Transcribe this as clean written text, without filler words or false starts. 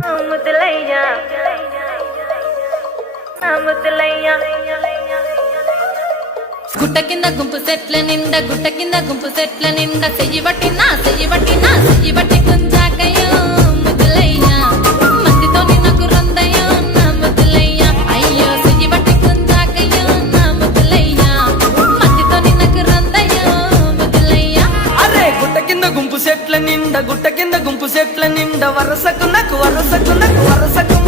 ముద్దులయ్యా ముద్దులయ్యా గుట్ట కింద గుంపు సెట్ల నిండా గుట్ట కింద గుంపు సెట్ల నిండా చెయ్యి పట్టినా చెయ్యి పట్టినా చెయ్యి పట్టి కుంచాకయ్యో ముద్దులయ్యా మందితో నాకు రందయ్యో నా ముద్దులయ్యా అయ్యో చెయ్యి పట్టి కుంచాకయ్యో నా ముద్దులయ్యా మందితో నాకు రందయ్యో ముద్దులయ్యా. అరే గుట్ట కింద గుంపు సెట్ల నిండా గుట్ట కింద గుంపు సెట్ల నిండా వరసకు నాకు వరసకు నాకు వరసకు